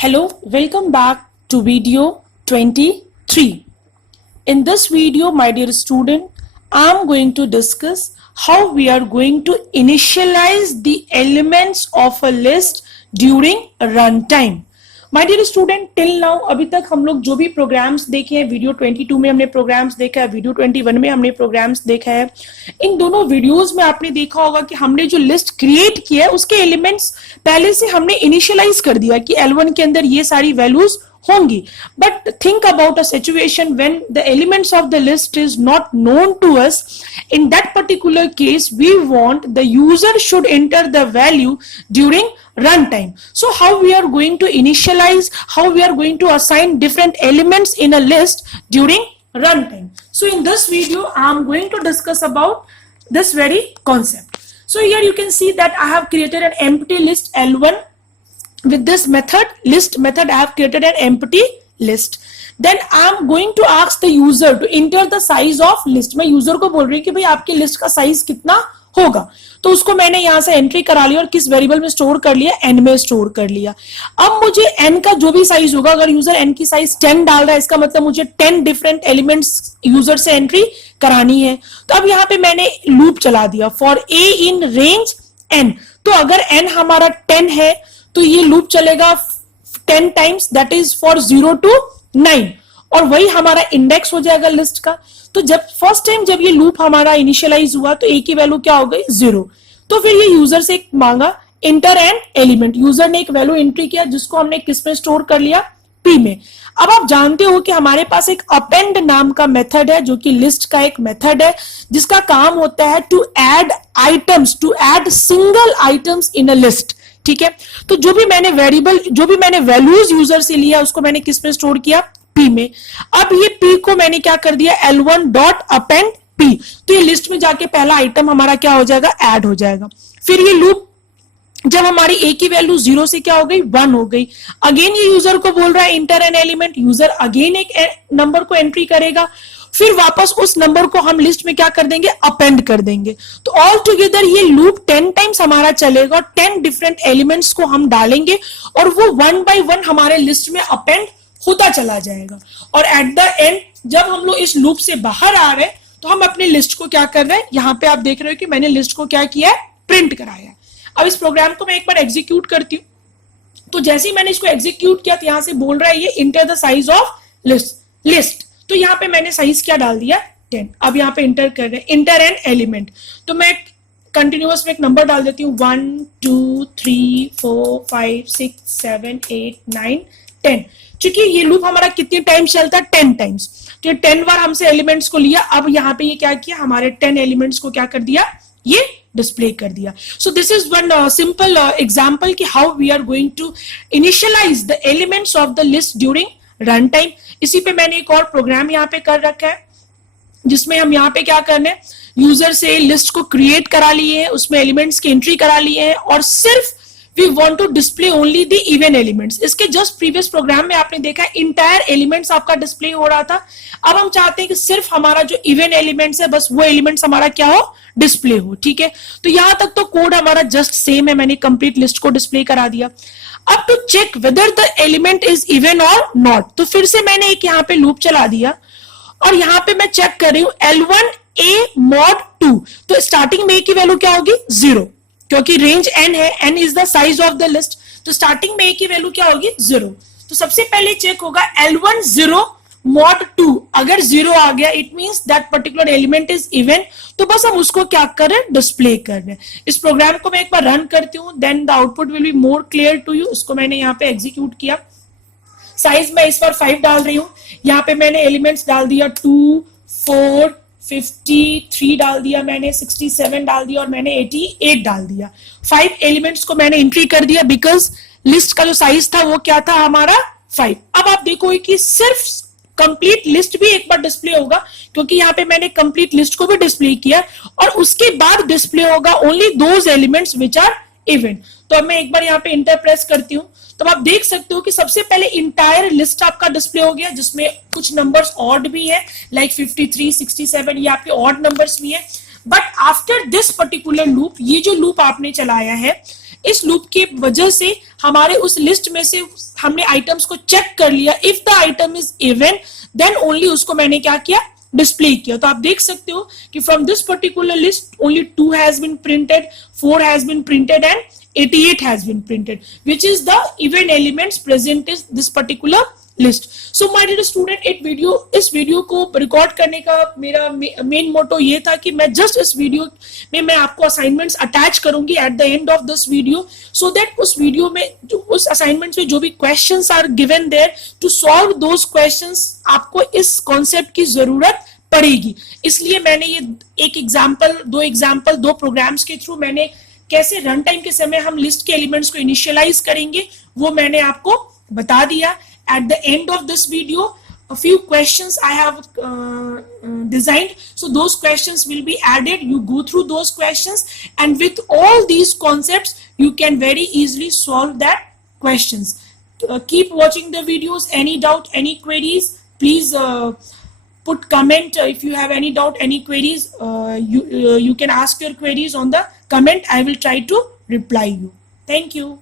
Hello, welcome back to video 23. In this video, my dear student, I am going to discuss how we are going to initialize the elements of a list during runtime. My dear student, till now अभी तक हम लोग जो भी programmes देखे हैं, video 22 में हमने प्रोग्राम्स देखा है, वीडियो 21 में हमने प्रोग्राम्स देखा है। इन दोनों वीडियोस में आपने देखा होगा कि हमने जो लिस्ट क्रिएट किया है उसके एलिमेंट्स पहले से हमने इनिशियलाइज कर दिया कि L1 के अंदर ये सारी वैल्यूज होंगी। But think about a situation when the elements of the list is not known to us. In that particular case we want the user should enter the value during runtime. So how we are going to initialize, how we are going to assign different elements in a list during runtime. So in this video I am going to discuss about this very concept. So here you can see that I have created an empty list L1 with this method, list method. I have created an empty list. Then I am going to ask the user to enter the size of list. मैं user को बोल रही हूँ कि भाई आपकी list का size कितना होगा, तो उसको मैंने यहां से एंट्री करा लिया और किस वेरिएबल में स्टोर कर लिया, n में स्टोर कर लिया। अब मुझे n का जो भी साइज होगा, अगर यूजर n की साइज 10 डाल रहा है, इसका मतलब मुझे 10 डिफरेंट एलिमेंट्स यूजर से एंट्री करानी है। तो अब यहाँ पे मैंने लूप चला दिया for a in range n। तो अगर n हमारा 10 है तो ये लूप चलेगा 10 times, that is for 0 to 9, और वही हमारा इंडेक्स हो जाएगा लिस्ट का। तो जब फर्स्ट टाइम जब ये लूप हमारा इनिशियलाइज हुआ तो a की वैल्यू क्या हो गई, 0। तो फिर ये यूजर से मांगा इंटर एन एलिमेंट। यूजर ने एक वैल्यू एंट्री किया जिसको हमने किस में स्टोर कर लिया, p में। अब आप जानते हो कि हमारे पास एक अपेंड नाम का मेथड है जो कि लिस्ट का एक मेथड है जिसका काम होता है to add items, to add single items in a list. ठीक है, तो जो भी मैंने वैल्यूज यूजर से लिया उसको मैंने किस में स्टोर किया, p में। अब ये p को मैंने क्या कर दिया, L1 डॉट अपेंड p। तो ये लिस्ट में जाके पहला आइटम हमारा क्या हो जाएगा, ऐड हो जाएगा। फिर ये लूप जब हमारी a की वैल्यू 0 से क्या हो गई, 1 हो गई। अगेन ये यूजर को बोल रहा है inter an element. User again एक नंबर को एंट्री करेगा, फिर वापस उस नंबर को हम लिस्ट में क्या कर देंगे, अपेंड कर देंगे। तो ऑल टुगेदर ये लूप 10 टाइम्स हमारा चलेगा, 10 डिफरेंट एलिमेंट्स को हम डालेंगे और वो 1 बाय 1 हमारे लिस्ट में अपेंड होता चला जाएगा। और एट द एंड जब हम लोग इस लूप से बाहर आ रहे हैं तो हम अपनी लिस्ट को क्या कर रहे हैं, यहाँ पे आप देख रहे हो कि मैंने लिस्ट को क्या किया है, प्रिंट कराया है। अब इस प्रोग्राम को मैं एक बार एग्जीक्यूट करती हूँ। तो जैसे ही मैंने इसको एग्जीक्यूट किया तो यहां से बोल रहा है ये enter the size of list. तो यहाँ पे मैंने साइज क्या डाल दिया, 10। अब यहाँ पे इंटर कर रहे हैं, इंटर एन एलिमेंट। तो मैं कंटिन्यूअस में एक नंबर डाल देती हूँ, 1 2 3 4 5 6 7 8 9 10। क्योंकि ये लूप हमारा कितने टाइम्स चलता है, 10 टाइम्स। तो ये 10 बार हमसे एलिमेंट्स को लिया। अब यहाँ पे ये क्या किया, हमारे 10 एलिमेंट्स को क्या कर दिया, ये डिस्प्ले कर दिया। So this is one simple example कि how we are going to initialise the elements of the list during run time. इसी पे मैंने एक और प्रोग्राम यहाँ पे कर रखा है जिसमें हम यहाँ पे क्या करने, यूजर से लिस्ट को क्रिएट करा लिए हैं, उसमें एलिमेंट्स की एंट्री करा लिए हैं और सिर्फ we want to display only the even elements। इसके जस्ट प्रीवियस प्रोग्राम में आपने देखा इंटायर एलिमेंट्स आपका डिस्प्ले हो रहा था। अब हम चाहते हैं कि सिर्फ हमारा जो इवन एलिमेंट्स है बस वो एलिमेंट्स हमारा क्या हो, डिस्प्ले हो। ठीक है, तो यहां तक तो कोड हमारा जस्ट सेम है, मैंने कंप्लीट लिस्ट को डिस्प्ले करा दिया। अब to check whether the element is even और नॉट, तो फिर से मैंने एक यहाँ पे लूप चला दिया और यहाँ पे मैं चेक कर रही हूँ L1 A mod 2। तो स्टार्टिंग में a की वैल्यू क्या होगी, 0, क्योंकि रेंज n है, n is the size of the list. तो स्टार्टिंग में a की वैल्यू क्या होगी, 0। तो सबसे पहले चेक होगा L1 0 mod 2। अगर 0 आ गया it means that particular element is even. तो बस हम उसको क्या कर रहे हैं, डिस्प्ले कर रहे हैं। इस प्रोग्राम को मैं एक बार रन करती हूँ, then the output will be more clear to you. उसको मैंने यहाँ पे एग्जीक्यूट किया। साइज में इस बार 5 डाल रही हूँ। यहाँ पे मैंने एलिमेंट्स डाल दिया 2 4 53 डाल दिया, मैंने 67 डाल दिया और मैंने 88 डाल दिया। 5 एलिमेंट्स को मैंने एंट्री कर दिया बिकॉज लिस्ट का जो साइज था वो क्या था हमारा, 5। अब आप देखोगे कि सिर्फ कंप्लीट लिस्ट भी एक बार डिस्प्ले होगा क्योंकि यहाँ पे मैंने कंप्लीट लिस्ट को भी डिस्प्ले किया और उसके बाद डिस्प्ले होगा only those elements which are even. तो अब मैं एक बार यहाँ पे इंटर प्रेस करती हूँ तो आप देख सकते हो कि सबसे पहले इंटायर लिस्ट आपका डिस्प्ले हो गया जिसमें कुछ नंबर्स ऑड भी है लाइक 53 67, ये आपके ऑड नंबर्स भी है। But after this particular loop, ये जो लूप आपने चलाया है इस लूप की वजह से हमारे उस लिस्ट में से हमने आइटम्स को चेक कर लिया, if the item is even then only उसको मैंने क्या किया, डिस्प्ले किया। तो आप देख सकते हो कि from this particular list only 2 has been printed, 4 has been printed and 88 has been printed, which is the even elements present in this particular list. So my dear student, इस वीडियो को record करने का मेरा main motto ये था कि मैं just इस वीडियो में मैं आपको असाइनमेंट्स अटैच करूंगी at the end of this video, so that उस वीडियो में उस असाइनमेंट्स में जो भी questions are given there, to solve those questions आपको इस कॉन्सेप्ट की जरूरत पड़ेगी। इसलिए मैंने ये एक एग्जाम्पल, दो प्रोग्राम्स के थ्रू मैंने कैसे रन टाइम के समय हम लिस्ट के एलिमेंट्स को इनिशियलाइज करेंगे वो मैंने आपको बता दिया। Eight the end of this video a few questions I have designed, so those questions will be added. You go through those questions and with all these concepts you can very easily solve that questions. Keep watching the videos. Any doubt, any queries, please put comment. If you have any doubt, any queries, you can ask your queries on the comment. I will try to reply you. Thank you.